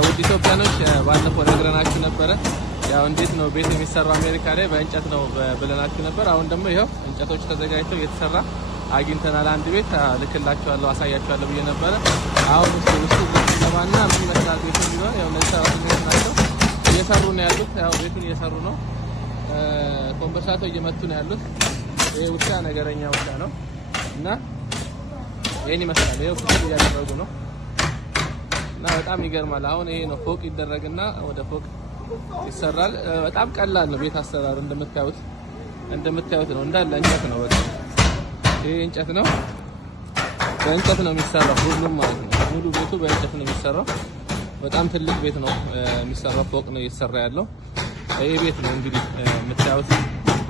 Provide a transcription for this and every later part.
ውድ ኢትዮጵያኖች ባለፈው ነግረናችሁ ነበረ። ያው እንዴት ነው ቤት የሚሰራው አሜሪካ ላይ በእንጨት ነው ብለናችሁ ነበር። አሁን ደግሞ ይሄው እንጨቶች ተዘጋጅተው እየተሰራ አግኝተናል። አንድ ቤት ልክላችኋለሁ፣ አሳያችኋለሁ ብዬ ነበረ። አሁን ውስጡ ለማንና ምን ይመስላል ቤቱ ቢሆን ያው እነዚህ ሰራተኞች ናቸው እየሰሩ ነው ያሉት። ያው ቤቱን እየሰሩ ነው፣ ኮምበርሳቶ እየመቱ ነው ያሉት። ይሄ ውሻ ነገረኛ ውሻ ነው እና ይሄን ይመስላል። ይሄው ፍቅር እያደረጉ ነው እና በጣም ይገርማል። አሁን ይሄ ነው ፎቅ ይደረግና ወደ ፎቅ ይሰራል። በጣም ቀላል ነው ቤት አሰራር። እንደምታዩት ነው እንዳለ እንጨት ነው። በቃ ይሄ እንጨት ነው፣ በእንጨት ነው የሚሰራው ሁሉም ማለት ነው። ሙሉ ቤቱ በእንጨት ነው የሚሰራው። በጣም ትልቅ ቤት ነው የሚሰራው፣ ፎቅ ነው እየተሰራ ያለው። ይሄ ቤት ነው እንግዲህ የምታዩት።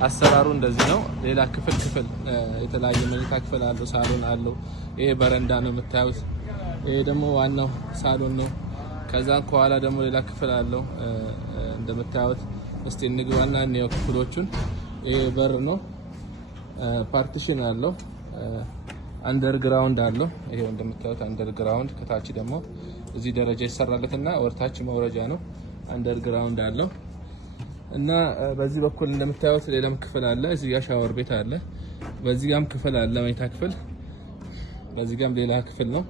አሰራሩ እንደዚህ ነው። ሌላ ክፍል የተለያየ መኝታ ክፍል አለው፣ ሳሎን አለው። ይሄ በረንዳ ነው የምታዩት። ይሄ ደግሞ ዋናው ሳሎን ነው። ከዛ ከኋላ ደግሞ ሌላ ክፍል አለው እንደምታዩት። እስቲ እንግባና እንየው ክፍሎቹን። ይሄ በር ነው፣ ፓርቲሽን አለው፣ አንደርግራውንድ አለው። ይሄው እንደምታዩት አንደርግራውንድ። ከታች ደግሞ እዚህ ደረጃ ይሰራለትና ወርታች መውረጃ ነው። አንደርግራውንድ አለው እና በዚህ በኩል እንደምታዩት ሌላም ክፍል አለ። እዚህ ጋር ሻወር ቤት አለ። በዚህ ጋርም ክፍል አለ፣ መኝታ ክፍል። በዚህ ጋርም ሌላ ክፍል ነው።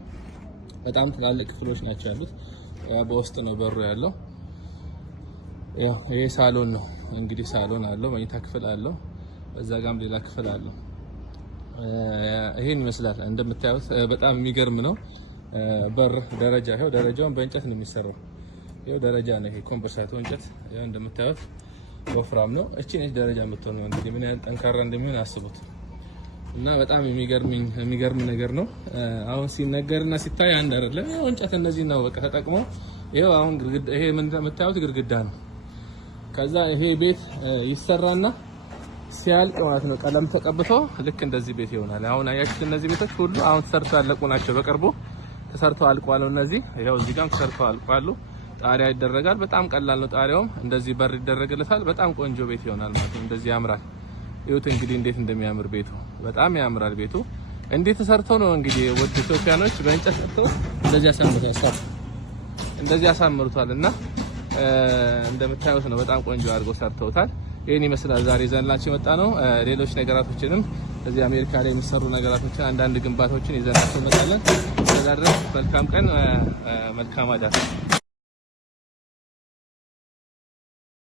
በጣም ትላልቅ ክፍሎች ናቸው ያሉት። በውስጥ ነው በሩ ያለው። ያው ይሄ ሳሎን ነው እንግዲህ። ሳሎን አለው፣ መኝታ ክፍል አለው። በዛ ጋርም ሌላ ክፍል አለው። ይሄን ይመስላል እንደምታዩት። በጣም የሚገርም ነው። በር ደረጃ፣ ይሄው ደረጃውን በእንጨት ነው የሚሰራው። ይሄው ደረጃ ነው ይሄ ኮምበርሳቶ እንጨት። ይሄው እንደምታዩት ወፍራም ነው። እቺ ነች ደረጃ የምትሆነው። እንግዲህ ምን ያህል ጠንካራ እንደሚሆን አስቡት። እና በጣም የሚገርም ነገር ነው። አሁን ሲነገርና ሲታይ አንድ አይደለም። ይሄው እንጨት እነዚህ ነው በቃ ተጠቅሞ። ይሄው አሁን ግድግዳ፣ ይሄ ምን የምታዩት ግድግዳ ነው። ከዛ ይሄ ቤት ይሰራና ሲያልቅ ማለት ነው ቀለም ተቀብቶ ልክ እንደዚህ ቤት ይሆናል። አሁን አያችሁት እነዚህ ቤቶች ሁሉ አሁን ተሰርተው ያለቁ ናቸው። በቅርቡ ተሰርተው አልቋል። እነዚህ ይሄው እዚህ ጋርም ተሰርተው አልቋሉ። ጣሪያ ይደረጋል። በጣም ቀላል ነው። ጣሪያውም እንደዚህ በር ይደረግለታል። በጣም ቆንጆ ቤት ይሆናል ማለት ነው። እንደዚህ ያምራል። ይሁት እንግዲህ እንዴት እንደሚያምር ቤቱ በጣም ያምራል። ቤቱ እንዴት ተሰርተው ነው እንግዲህ ወደ ኢትዮጵያኖች በእንጨት ሰርተው እንደዚህ ያሳምሩታል። እና እንደምታዩት ነው በጣም ቆንጆ አድርገው ሰርተውታል። ይሄን ይመስላል ዛሬ ይዘንላችሁ የመጣ ነው። ሌሎች ነገራቶችንም እዚህ አሜሪካ ላይ የሚሰሩ ነገራቶችን አንዳንድ ግንባታዎችን ይዘንላችሁ እንመጣለን። ስለዚህ መልካም ቀን፣ መልካም አዳር።